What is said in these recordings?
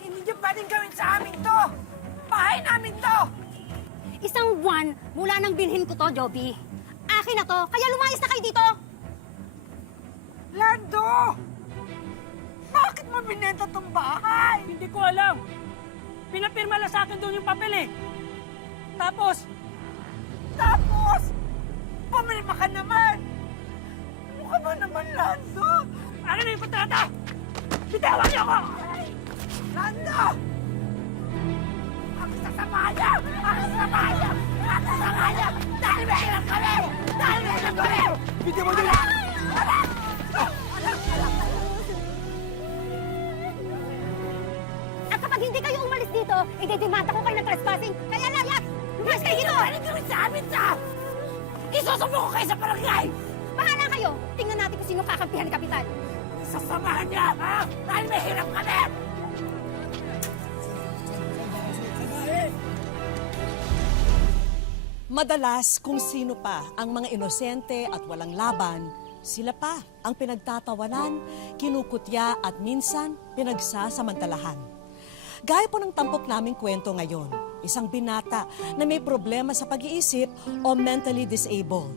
Hindi niyo pwedeng gawin sa amin to! Bahay namin to! Isang buwan mula nang binhin ko to, Joby. Akin na to, kaya lumayas na kayo dito! Lando! Bakit mo binenta tong bahay? Hindi ko alam. Pinapirma lang sa akin doon yung papel eh. Tapos, Pumirma ka naman! Ano ka ba naman, Lando? akin na yung kontrata! Bitawan niyo ako! Lando! Ang sasamahan niya! Ang sasamahan niya! Ang sasamahan niya! Dahil may hirap kami! Dahil may hirap kami! Hindi mo nila! At kapag hindi kayo umalis dito, idedemanda ko kayo ng trespassing. Kaya layas! Lumayas kayo dito! Ano gawin sa amin to? Isusumbong ko kayo sa barangay! Bahala kayo! Tingnan natin kung sino kakampihan ni Kapitan. Sasamahan niya, ha? Dahil may hirap kami! Madalas kung sino pa ang mga inosente at walang laban, sila pa ang pinagtatawanan, kinukutya at minsan pinagsasamantalahan. Gaya po ng tampok naming kwento ngayon, isang binata na may problema sa pag-iisip o mentally disabled.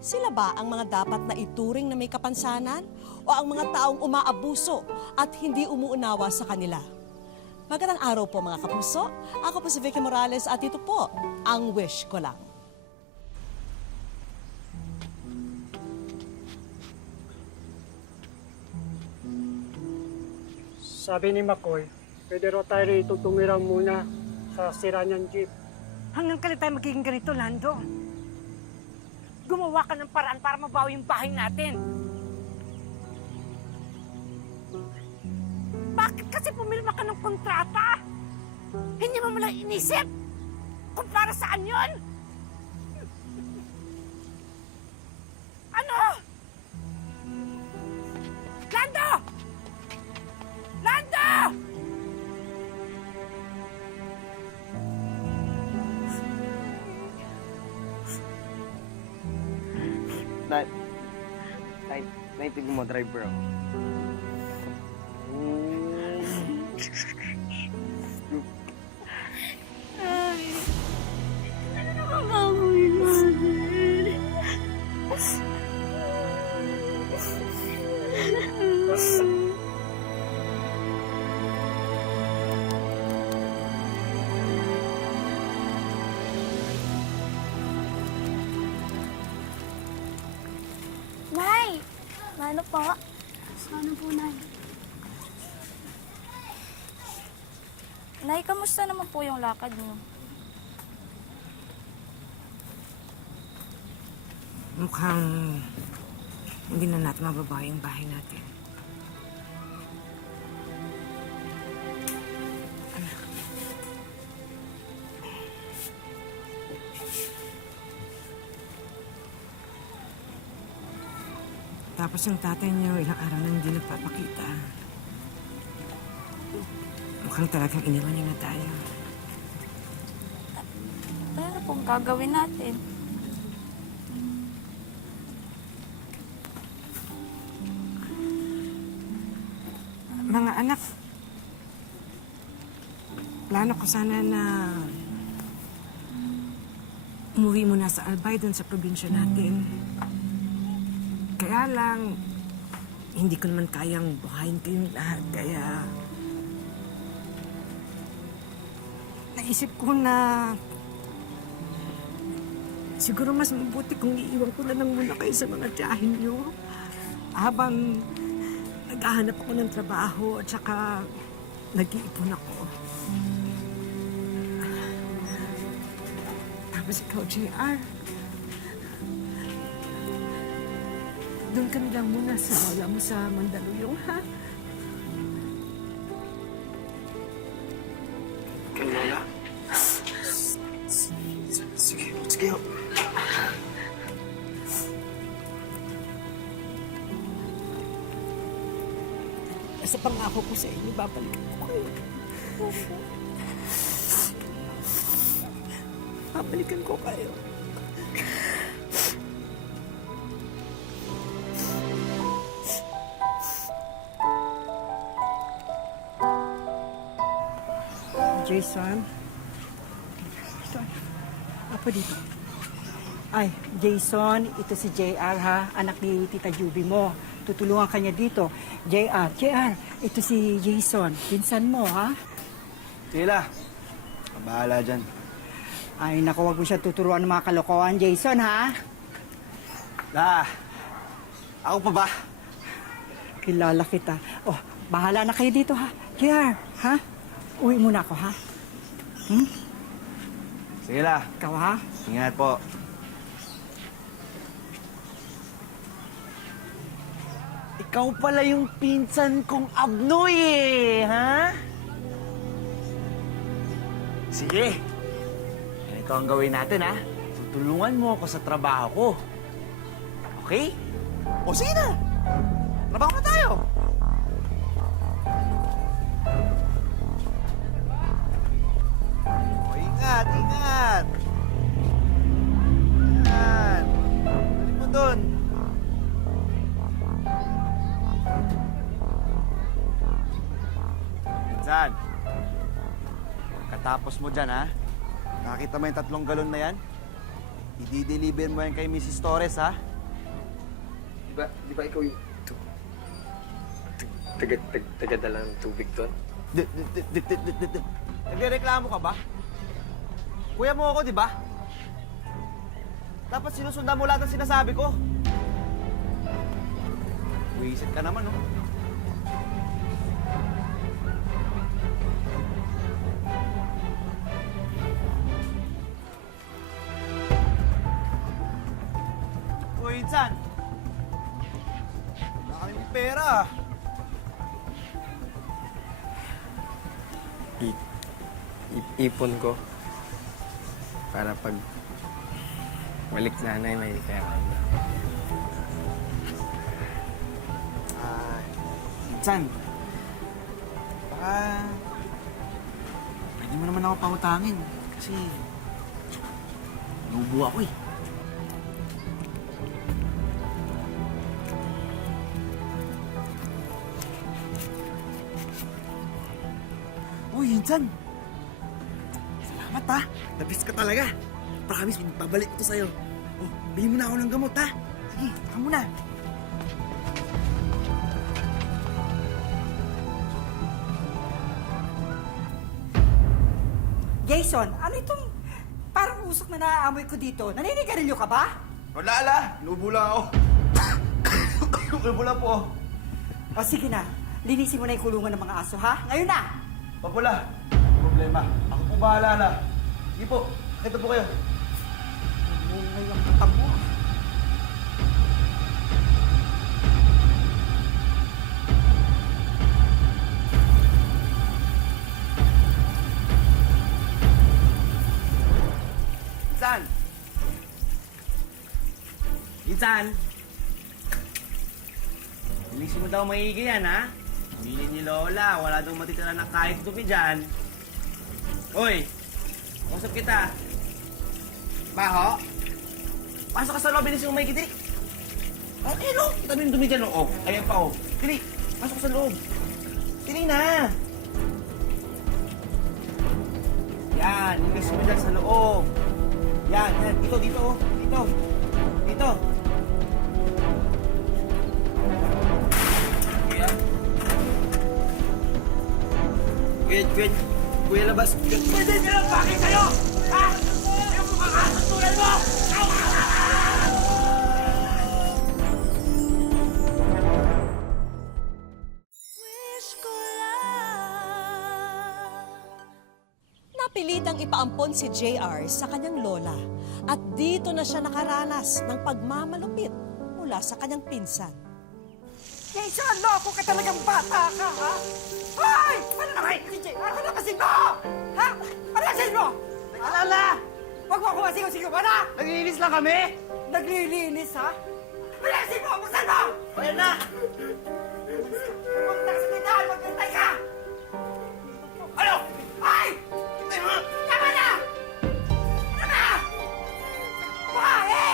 Sila ba ang mga dapat na ituring na may kapansanan o ang mga taong umaabuso at hindi umuunawa sa kanila? Magandang araw po mga kapuso. Ako po si Vicky Morales at ito po ang Wish Ko Lang. sabi ni McCoy, pwede raw tayo rito tumirang muna sa sira niyang jeep. Hanggang kailan tayo magiging ganito, Lando? Gumawa ka ng paraan para mabawi yung bahay natin. Bakit kasi pumilma ka ng kontrata? Hindi mo malang inisip kung para saan yon? Ano? Lando! Lando! Naitigil mo, drive, bro. Nay! Ano po? Ano po, Nay? Nay, kamusta naman po yung lakad niyo? Mukhang hindi na natin mababa yung bahay natin. Tapos yung tatay niyo, ilang araw na hindi nagpapakita. Mukhang talagang iniwan niya na tayo. Ano pong gagawin natin? Mga anak, plano ko sana na umuwi muna sa Albay doon sa probinsya natin. Kaya lang, hindi ko naman kayang buhayin kayong lahat. Kaya, naisip ko na siguro mas mabuti kung iiwan ko na lang muna kayo sa mga tiyahin niyo. Habang naghahanap ako ng trabaho at saka nag-iipon ako. Tapos ikaw, JR, doon ka na lang muna sa lola mo sa Mandaluyong, ha? Kay Lola? Sige, sige. Sa pangako ko sa inyo, babalikan ko kayo. Babalikan ko kayo. Jason. Apa dito? Ay, Jason, ito si JR ha, anak ni Tita Juby mo. Tutulungan ka niya dito. JR, ito si Jason, pinsan mo ha. Sheila, bahala dyan. Ay, naku, wag mo siya tuturuan ng mga kalokohan, Jason ha. Ako pa ba? Kilala kita. Oh, bahala na kayo dito ha. JR, ha? Uwi muna ako ha. Sige la, Ikaw ha? ingat po. Ikaw pala yung pinsan kong Abnoy ha? Sige. Ganito ang gawin natin ha. Tutulungan mo ako sa trabaho ko. Okay? O sige na. Trabaho na tayo. O, ingat, ingat. Ingat. Balik mo dun. Minsan, katapos mo dyan, ha? Nakita mo yung 3 galon na yan? I-deliver mo yan kay Mrs. Torres, ha? Di ba ikaw yung taga-dala ng tubig doon? Nagreklamo ka ba? Kuya mo ako, di ba? Dapat sinusundan mo lahat ng sinasabi ko. Wisit ka naman, no? Uy, Insan! Wala kaming pera. Ipon ko para pag balik nanay may pera. Insan, baka pwede mo naman ako pautangin kasi nubo ako eh. Uy, Insan! Salamat ha! Nabis ka talaga! Promise, babalik ko to sa'yo. Oh, bili mo na ako ng gamot ha! Sige, baka muna! Jason, ano itong parang usok na naaamoy ko dito? Naninigarilyo ka ba? Wala, ala! Nubo lang ako. Nubo lang po. O sige na, linisin mo na yung kulungan ng mga aso ha? Ngayon na! Papula, problema. Ako po bahala na. Sige po, ito po kayo. Mungay ang mata mo. Insan! Insan! Bilisin mo daw maigi yan, ha? Bilin ni Lola, wala daw matitira na kahit dumi dyan. Hoy! Usap kita. Baho? Pasok ka sa loob, bilisin mo maigi, dili. Oh, eh, no? Kita mo yung dumi dyan, oh. Ayan pa, oh. Dili, pasok ka sa loob. Dili na. Yan, bilisin mo dyan sa loob. Yan, yan. Dito, dito, oh. Dito. Dito. Kuya, labas. Pwede nilang bakit kayo! Ha? Yung mukhang aso tulad mo! Napilitang ipaampon si JR sa kanyang lola at dito na siya nakaranas ng pagmamalupit mula sa kanyang pinsan. Jason, loko ka talagang bata ka, ha? Hoy! Ano naman? Ano napasin mo? Ha? Ano napasin mo? Alala! Huwag mo ako masigaw-sigaw, ano? Naglilinis lang kami! Naglilinis, ha? Ano napasin mo? Buksan mo! Ayan na! Pumunta ka sa tindahan, maghintay ka! Ano? Ay! Tama na! Ano na? Babae!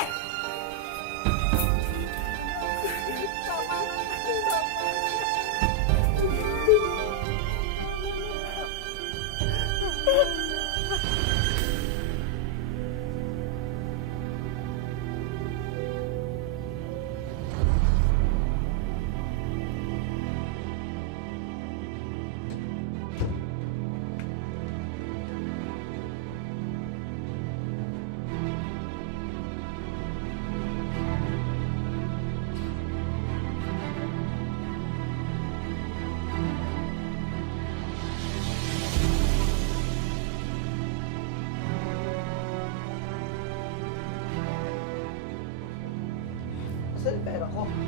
Saan yung pera ko? Saan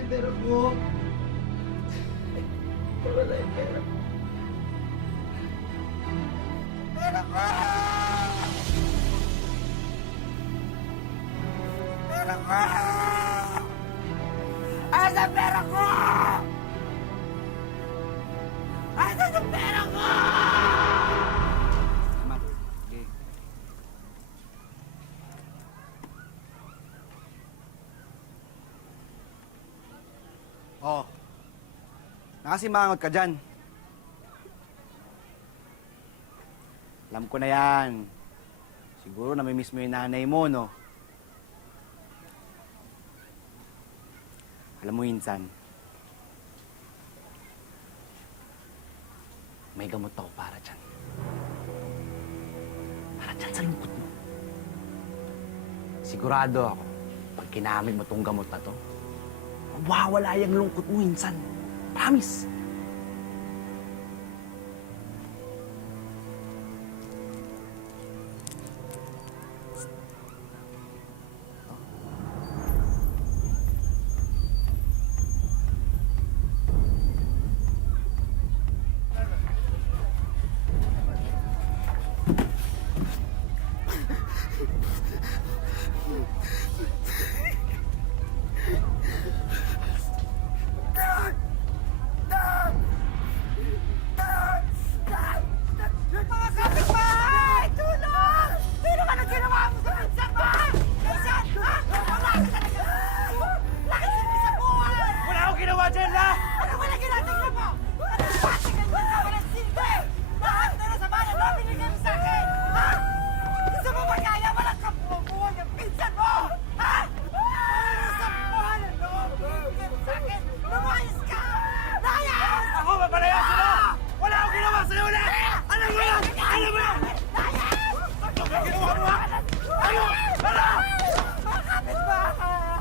yung pera ko? Wala yung pera ko. Pera ko! Pera ko! Asan ang pera ko? Asan ang pera ko? Tama. Okay. Oh. Nakasimangot ka dyan. Alam ko na yan. Siguro namimiss mo yung nanay mo, no? Alam mo, Insan, may gamot ako para dyan. Para dyan sa lungkot mo. Sigurado ako, pag kinamit mo tong gamot na to, mawawala yung lungkot mo, Insan. Promise! Mga kapitbahay! Tulong! Sino ba nang ginawa mo sa pinsan mo? Pinsan! Ha? Wala ka talaga! Laki sa pinsan mo! Wala akong ginawa dyan, ha? Ano ba na ginagawa mo? Ano ba? Tingnan mo na walang silbi! Lahat na nasa bayan mo binigay mo sa akin! Ha? Gusto mo ba kaya walang kapuha yung pinsan mo? Ha? Ano sa buwan ang loob binigay mo sa akin? Lumayas ka! Layas! Ako mapalayasin mo! Wala akong ginawa sa'yo, wala! Ano mo yan? Ano mo yan? Ano ba ginawa mo, ha? Ano? Ano? Mga kapitbahay!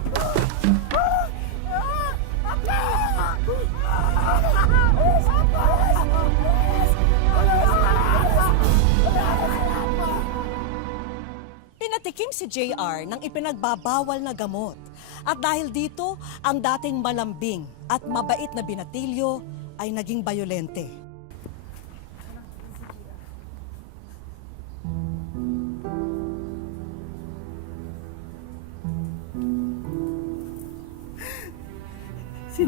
Pinatikim si JR ng ipinagbabawal na gamot. At dahil dito, ang dating malambing at mabait na binatilyo ay naging bayolente. Si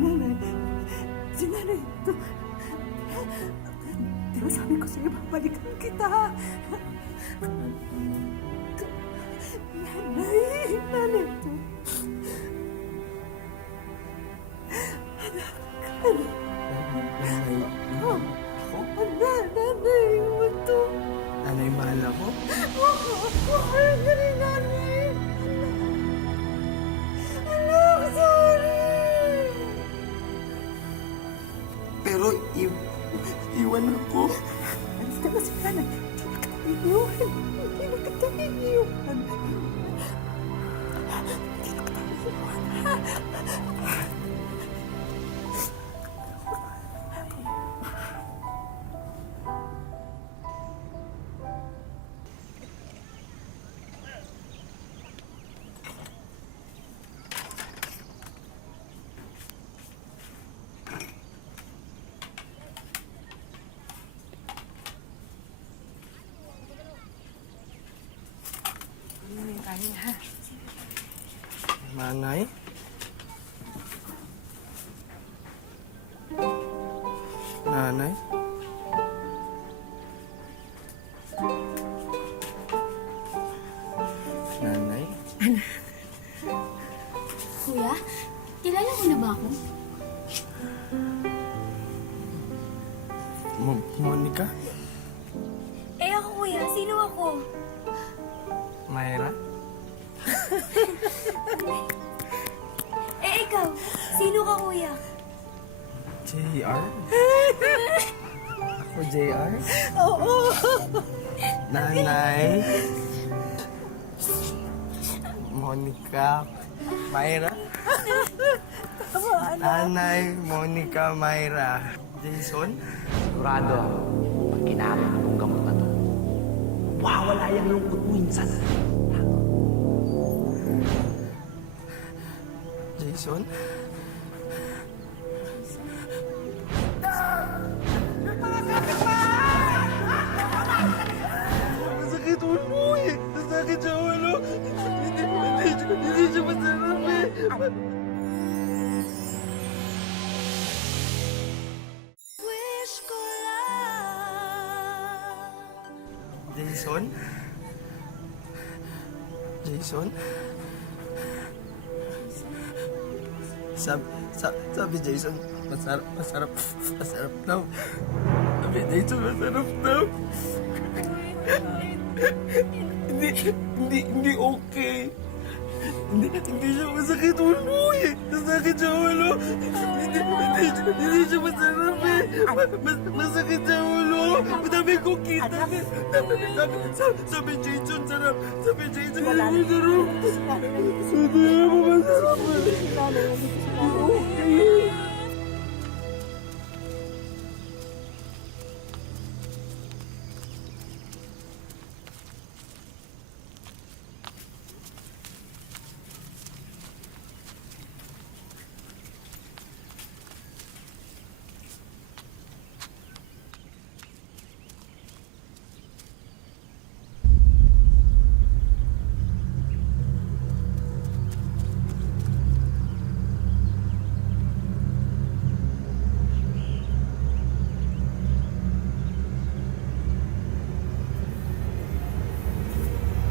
nanay ito. Di ba sabi ko sa'yo, babalikan kita. Nanay ito. Nanay, ako? Nanay mo ito. Nanay, mahal ako? Mahal ka rin, nanay. Anak, sorry. Pero iwan ako. Alis ka ba si nanay? Hindi na kita iiwan. Hindi na kita iiwan. Nanay? Nanay? Nanay? Kuya, kilala mo na ba ako? Monica? Eh ako kuya, sino ako? Mayra? Eh ikaw, sino ka kuya? JR? Ako JR? Oo. Nanay? Monica? Mayra? Nanay, Monica, Mayra. Jason? Sigurado ako, pag kinamit mo tong gamot na to, mawawala yung lungkot mo, Insan. Jason? Masakit ulo eh. Masakit sa ulo. Hindi siya masarap eh. Wish ko lang. Jason? Jason? Sabi Jason, masarap daw. Sabi Jason, masarap daw. Hindi okay. Hindi siya masakit ulo eh. Masakit sa ulo. Hindi siya masarap eh. Masakit sa ulo. Madami kong kita. Sabi Jason, sarap. Sabi Jason, masarap. Hindi mo masarap eh.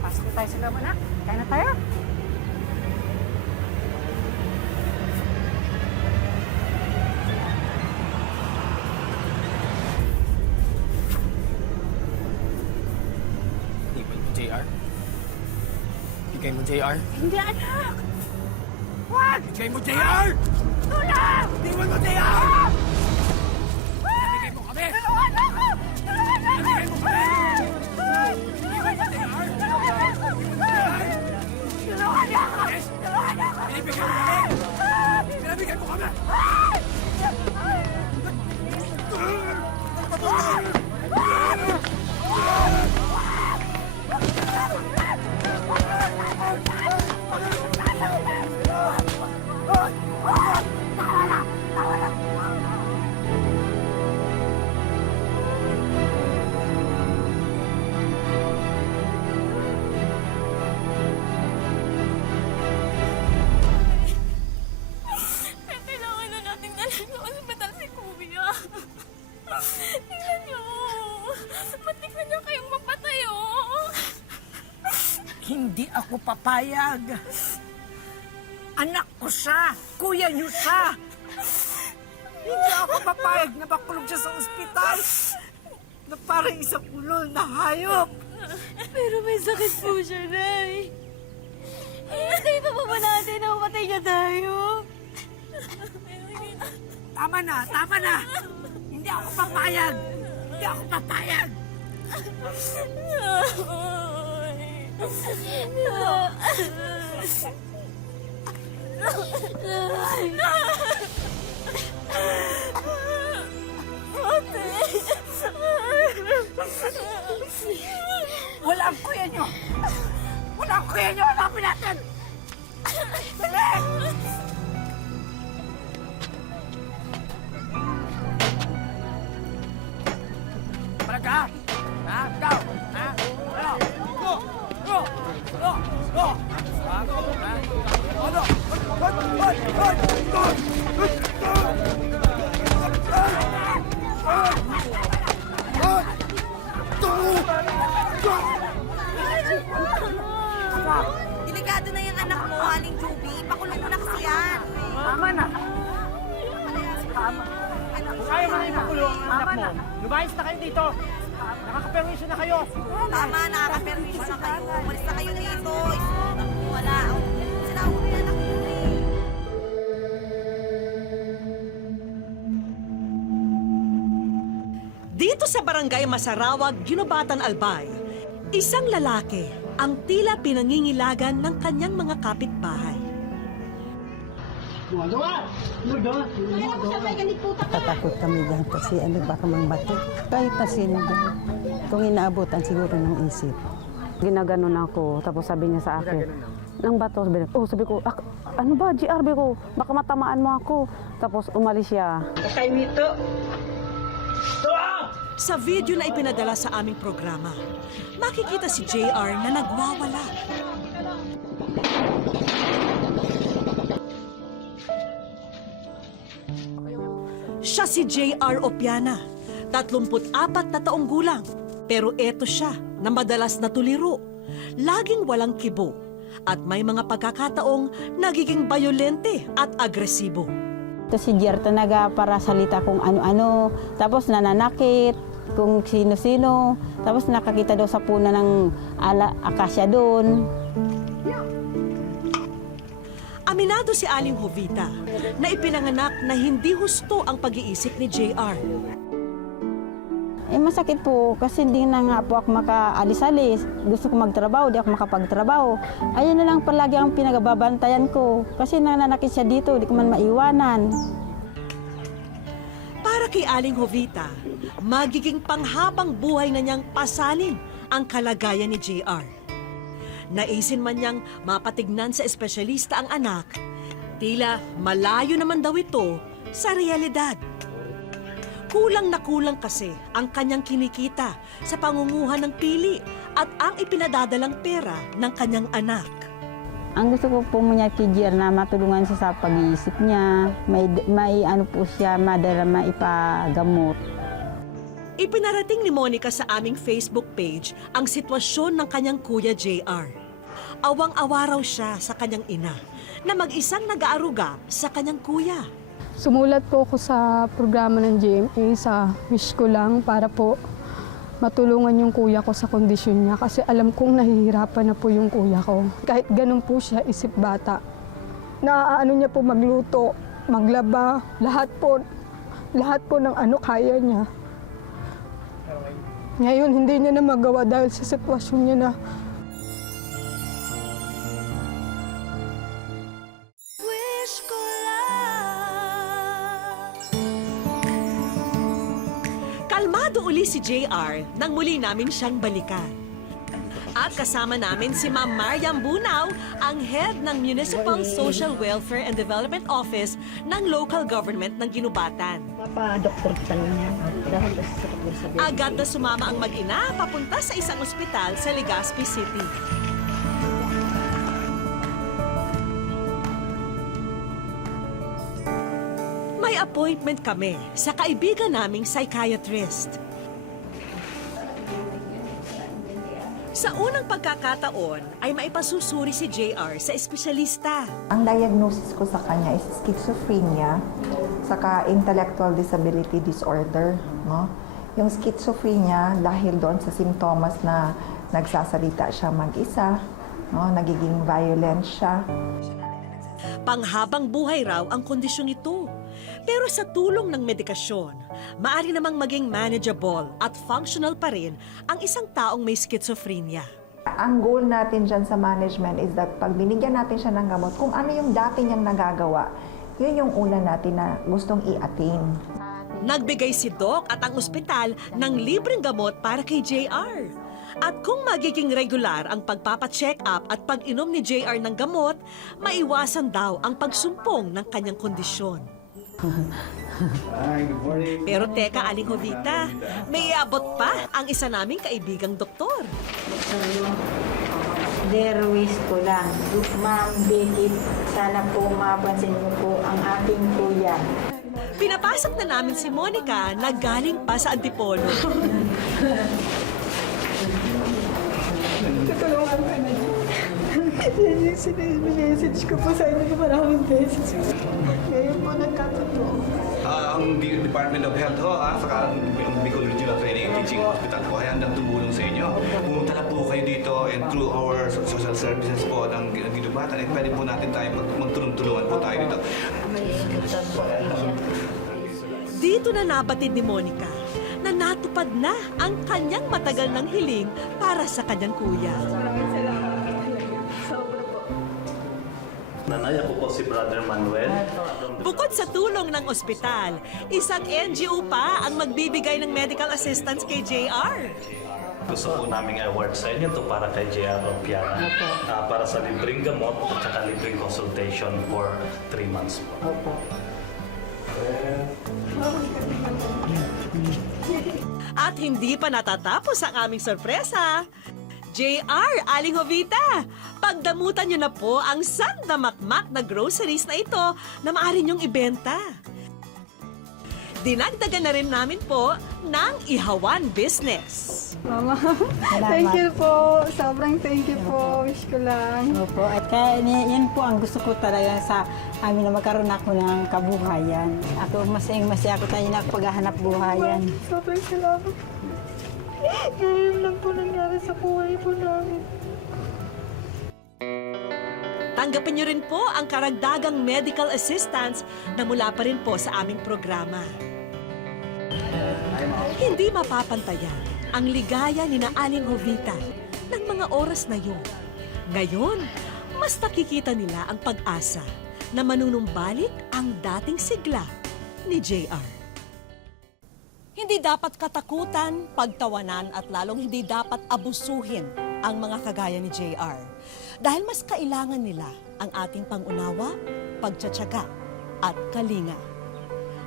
Pasok na tayo sa loob, anak. Kain na tayo. Iwan mo, JR? Bigay mo, JR? Hindi, anak! Bigay mo, JR! Tulong! Iwan mo, JR! Bigay mo kami! Tulungan ako! Tulungan ako! Bigay mo kami! Tulungan ako! Tulungan niyo ako! Tulungan niyo ako! Binibigay mo kami! Binibigay mo kami! Kailangan na natin dalhin sa ospital si Kuya. Tingnan niyo. Matik na niya kayong mapatay, oh. Hindi ako papayag. Anak ko siya. Kuya niyo siya. Hindi ako papayag na makulong siya sa ospital. Na parang isang ulol na hayop. Pero may sakit po siya, Nay. Hindi pa ba natin na mamatay niya tayo? Tama na, tama na. Hindi ako papayag. Hindi ako papayag. Wala ang kuya niyo. Wala ang kuya niyo. Hanapin natin. Dali! Malaga! Ha? Ikaw! Ha? Ano? Go! Go! Go! Go! Ha? Ha? Ano? Delikado na yung anak mo, Aling Juby. Pakulong mo na kasi yan. Tama na. Kaya mo na ipakulong ang anak mo. Lumayas na kayo dito. Nakakaperwisyo na kayo. Tama, nakaka-permission na kayo. Umalis na kayo dito. Wala. Sinawa mo yung anak mo eh. Dito sa barangay Masarawag, Ginubatan, Albay, isang lalaki ang tila pinangingilagan ng kanyang mga kapitbahay. Tatakot kami dyan kasi ano baka mang bato. Kahit na sino dyan. Kung inaabutan siguro ng isip. Ginaganon ako, tapos sabi niya sa akin, ng bato, sabi ko, ano ba, GRB ko, baka matamaan mo ako. Tapos umalis siya. Sa video na ipinadala sa aming programa, makikita si JR na nagwawala. Siya si JR Opiana, 34 na taong gulang. Pero eto siya na madalas natuliro, laging walang kibo, at may mga pagkakataong nagiging bayolente at agresibo. Ito si Jer talaga para salita kung ano-ano, tapos nananakit kung sino-sino, tapos nakakita daw sa puna ng akasya doon. Aminado si Aling Jovita na ipinanganak na hindi husto ang pag-iisip ni JR. Masakit po kasi hindi na nga po ako makaalis-alis. Gusto ko magtrabaho, di ako makapagtrabaho. Ayun na lang palagi ang pinagbabantayan ko. Kasi nananakit siya dito, di ko man maiwanan. Para kay Aling Jovita, magiging panghabang buhay na niyang pasalin ang kalagayan ni JR. Naisin man niyang mapatignan sa espesyalista ang anak, tila malayo naman daw ito sa realidad. Kulang na kulang kasi ang kanyang kinikita sa pangunguhan ng pili at ang ipinadadalang pera ng kanyang anak. Ang gusto ko po muna kay Jer na matulungan siya sa pag-iisip niya. May ano po siya, madala maipagamot. Ipinarating ni Monica sa aming Facebook page ang sitwasyon ng kanyang kuya JR. Awang-awa raw siya sa kanyang ina na mag-isang nag-aaruga sa kanyang kuya. Sumulat po ako sa programa ng GMA sa wish ko lang para po matulungan yung kuya ko sa kondisyon niya kasi alam kong nahihirapan na po yung kuya ko. Kahit ganun po siya, isip bata. Naaano niya po magluto, maglaba, lahat po ng ano kaya niya. Ngayon, hindi niya na magawa dahil sa sitwasyon niya na Kalmado uli si JR nang muli namin siyang balikan. At kasama namin si Ma'am Mariam Bunaw, ang head ng Municipal Social Welfare and Development Office ng local government ng Ginubatan. Papa-doktor kita niya. Agad na sumama ang mag-ina papunta sa isang ospital sa Legazpi City. May appointment kami sa kaibigan naming psychiatrist. Sa unang pagkakataon ay maipasusuri si JR sa espesyalista. Ang diagnosis ko sa kanya is schizophrenia saka intellectual disability disorder. No? Yung schizophrenia dahil doon sa simptomas na nagsasalita siya mag-isa, no? Nagiging violent siya. Panghabang buhay raw ang kondisyon ito. Pero sa tulong ng medikasyon, maaari namang maging manageable at functional pa rin ang isang taong may schizophrenia. Ang goal natin dyan sa management is that pag binigyan natin siya ng gamot, kung ano yung dati niyang nagagawa, yun yung una natin na gustong i-attain. Nagbigay si Doc at ang ospital ng libreng gamot para kay JR. At kung magiging regular ang pagpapacheck up at pag-inom ni JR ng gamot, maiwasan daw ang pagsumpong ng kanyang kondisyon. Pero teka, Aling Jovita, may iabot pa ang isa naming kaibigang doktor. Wish ko lang, Ma'am Becky, sana po mapansin niyo po ang aking kuya. Pinapasok na namin si Monica na galing pa sa Antipolo. Tutulungan ka na niyo. Sinimessage ko po sa inyo maraming beses. Ngayon po nagkatotoo. Ang Department of Health saka ang Bicol Regional Training and Teaching Hospital po ay handang tumulong sa inyo. Pumunta na po kayo dito and through our social services po ng Ginubatan, pwede po natin tayo magtulong-tulungan po tayo dito. Dito na nabatid ni Monica na natupad na ang kanyang matagal ng hiling para sa kanyang kuya. Nanay, ako po si Brother Manuel. Bukod sa tulong ng ospital, isang NGO pa ang magbibigay ng medical assistance kay JR. Gusto po namin award sa inyo to para kay JR Opiana. Para sa libreng gamot at saka libreng consultation for 3 months po. At hindi pa natatapos ang aming sorpresa. JR, Aling Jovita, pagdamutan nyo na po ang sandamakmak na groceries na ito na maaari nyong ibenta. Dinagdagan na rin namin po ng ihawan business. Mama, thank you po. Sobrang thank you po. Wish ko lang. Opo, at kaya yan po ang gusto ko talaga sa amin na magkaroon ako ng kabuhayan. Ako masayang-masaya ako tayo na paghahanap buhayan. Sobrang salamat. Ngayon lang po nangyari sa buhay po namin. Tanggapin nyo rin po ang karagdagang medical assistance na mula pa rin po sa aming programa. Hindi mapapantayan ang ligaya ni na Aling Jovita ng mga oras na yun. Ngayon, mas nakikita nila ang pag-asa na manunumbalik ang dating sigla ni JR. Hindi dapat katakutan, pagtawanan at lalong hindi dapat abusuhin ang mga kagaya ni JR. Dahil mas kailangan nila ang ating pangunawa, pagtsatsaga at kalinga.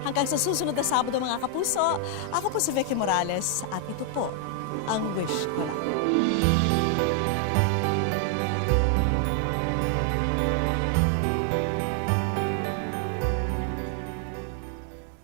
Hanggang sa susunod na Sabado mga kapuso, ako po si Vicky Morales at ito po ang Wish Ko Lang.